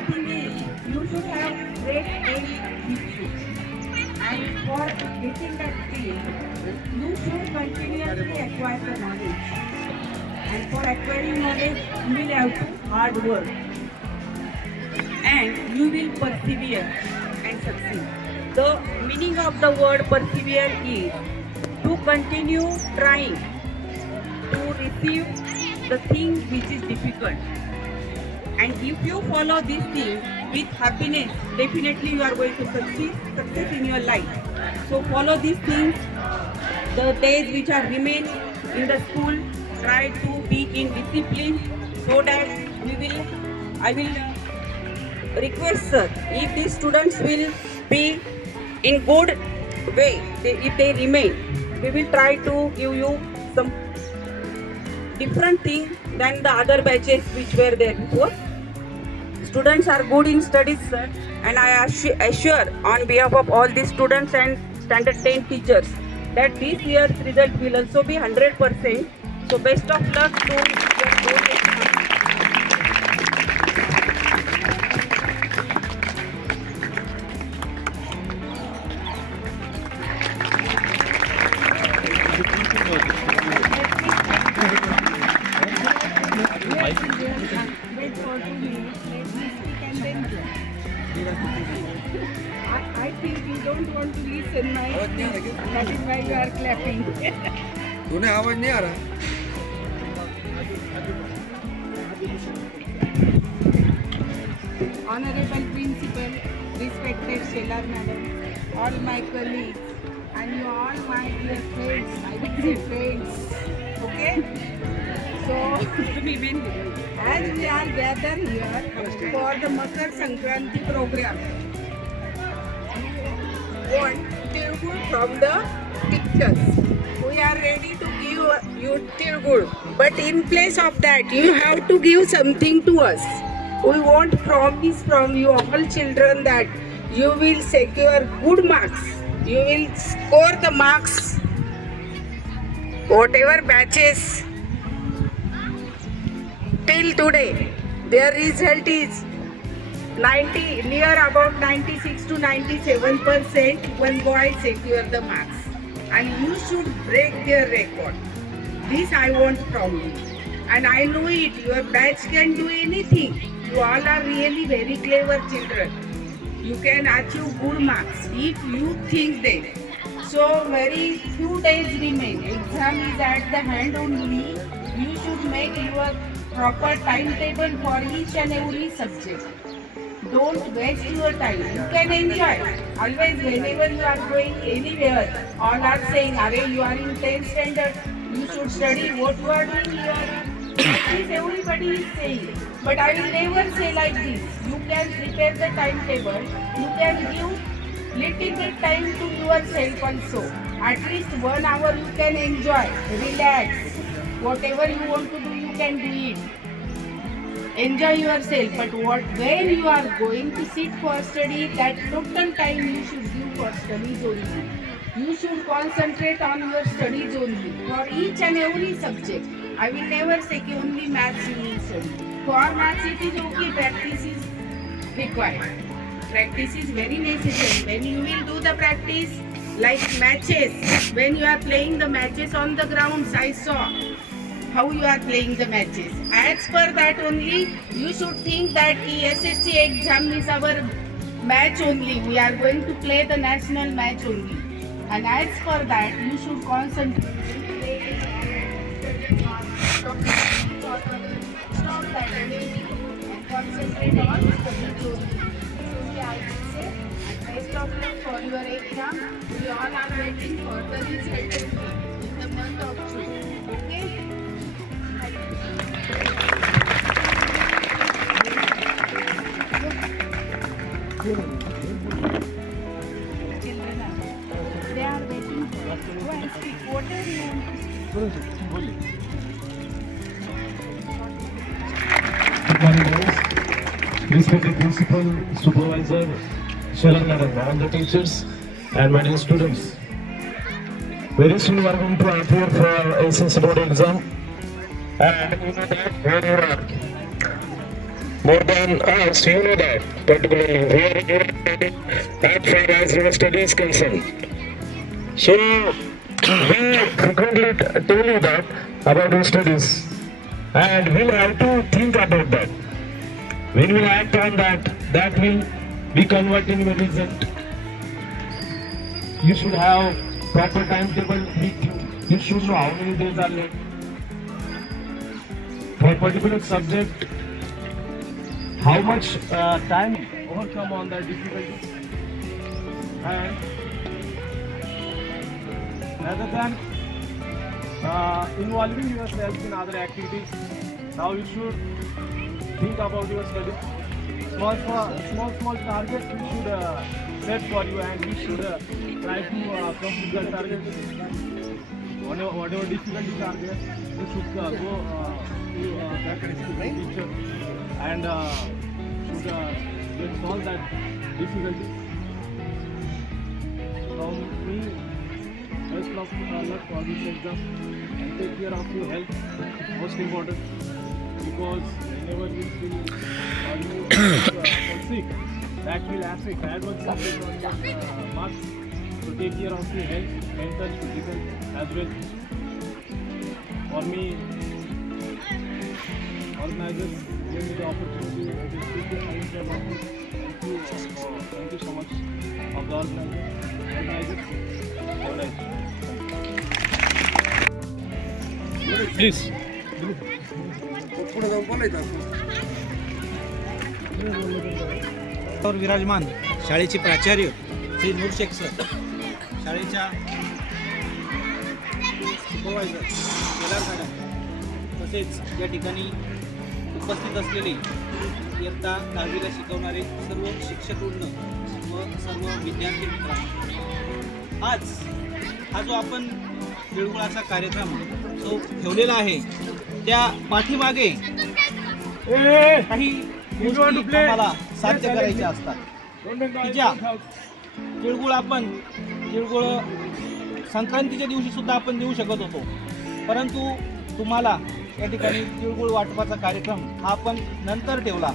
Hopefully, you should have great aim And for getting that aim, you should continuously acquire the knowledge. And for acquiring knowledge, you will have to hard work. And you will persevere and succeed. The meaning of the word persevere is to continue trying to receive the thing which is difficult And if you follow this thing with happiness, definitely you are going to succeed, success in your life. So follow these things. The days which are remain in the school, try to be in discipline so that we will, I will request sir, if these students will be in good way, they, if they remain, we will try to give you some different thing than the other batches which were there before. students are good in studies sir and i assure on behalf of all the students and standard 10 teachers that this year's result will also be 100% so best of luck to आवाज नाही honourable principal respected Shelar madam all my कमी and you all my dear friends okay So as we are gathered here for the Makar Sankranti program, One Tirgur from the pictures. We are ready to give you Tirgur, but in place of that, you have to give something to us. We want promise from you all children that you will secure good marks. You will score the marks, whatever batches Till today, their result is near about 96 to 97%. One boy secured the marks, and you should break their record. This I want from you, and I know it. Your batch can do anything. You all are really very clever children. You can achieve good marks if you think that. So very few days remain. Exam is at the hand only. You should make your proper timetable for each and every subject. Don't waste your time. You can enjoy. Always, whenever you are going anywhere, all are saying, Are you are in 10th standard? You should study what you are doing here. This everybody is saying. But I will never say like this. You can prepare the timetable. You can give little bit time to yourself also. At least one hour you can enjoy, relax, whatever you want to do can read. Enjoy yourself, but what where you are going to sit for study, that total time you should give for studies only. You should concentrate on your studies only for each and every subject. I will never say ki only maths you need study. For maths it is okay, practice is required. Practice is very necessary. When you will do the practice, like matches, when you are playing the matches on the grounds, I saw how you are playing the matches. As per that only, you should think that ESSC exam is our match only. We are going to play the national match only. And as for that, you should concentrate. Stop that concentrate on the respected principal, supervisor, Shalan Madam, and the teachers and my dear students. Very soon we are going to appear for ACC board exam and you know that where you are. More than us, you know that, particularly where you are at far as your study concerned. So, we frequently tell you that about your studies, and we'll have to think about that. When we act on that, that will be converted into a result. You should have proper timetable with you. You should know how many days are left for a particular subject. How much uh, time overcome on that difficulty? And rather than uh, involving yourself in other activities. Now you should think about your studies. Small, small, small targets we should uh, set for you and we should uh, try to uh, complete the targets. Whatever, whatever difficulties are there, you should uh, go uh, to uh, that teacher and uh, should uh, solve that difficulty. From of alert for this exam and take care of your health. Most important because whenever you feel or you are sick, that will affect adverse effect on your uh, So take care of your health, mental, physical as well. For me, organizers gave me the opportunity to speak to science about Thank you, uh, thank you so much of the organizers. organizers. Please विराजमान शाळेचे प्राचार्य Shri Noor sir शाळेच्या supervisor तसेच या ठिकाणी उपस्थित असलेले इयत्ता दहावीला शिकवणारे सर्व शिक्षकवृंद व सर्व विद्यार्थी आज हा जो आपण खेळगुळाचा कार्यक्रम तो ठेवलेला आहे त्या पाठीमागे काही मला साध्य करायचे असतात तिच्या तिळगुळ आपण तिळगुळ संक्रांतीच्या दिवशी सुद्धा आपण देऊ शकत होतो परंतु तुम्हाला या ठिकाणी तिळगुळ वाटपाचा कार्यक्रम हा आपण नंतर ठेवला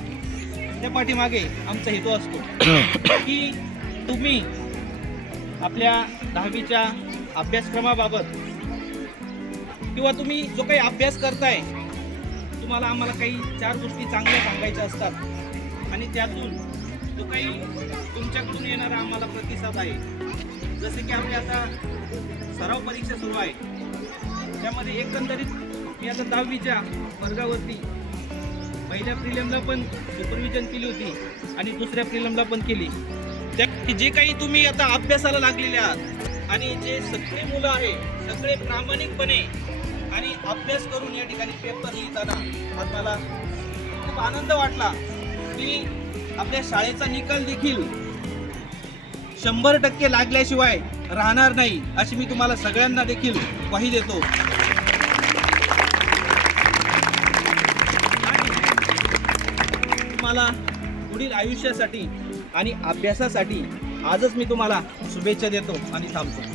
त्या पाठीमागे आमचा हेतू असतो की तुम्ही आपल्या दहावीच्या अभ्यासक्रमाबाबत किंवा तुम्ही जो काही अभ्यास करताय तुम्हाला आम्हाला काही चार गोष्टी चांगल्या सांगायच्या असतात आणि त्यातून जो काही तुमच्याकडून येणारा आम्हाला प्रतिसाद आहे जसे की आम्ही आता सराव परीक्षा सुरू आहे त्यामध्ये एकंदरीत मी आता दहावीच्या वर्गावरती पहिल्या प्रिलियमला पण सुपरविजन केली होती आणि दुसऱ्या प्रिलियमला पण केली त्या जे काही तुम्ही आता अभ्यासाला लागलेले आहात आणि जे सगळे मुलं आहे सगळे प्रामाणिकपणे अभ्यास करून या ठिकाणी पेपर लिहिताना आज मला खूप आनंद वाटला की आपल्या शाळेचा निकाल देखील शंभर टक्के लागल्याशिवाय राहणार नाही अशी मी तुम्हाला सगळ्यांना देखील ग्वाही देतो तुम्हाला पुढील आयुष्यासाठी आणि अभ्यासासाठी आजच मी तुम्हाला शुभेच्छा देतो आणि थांबतो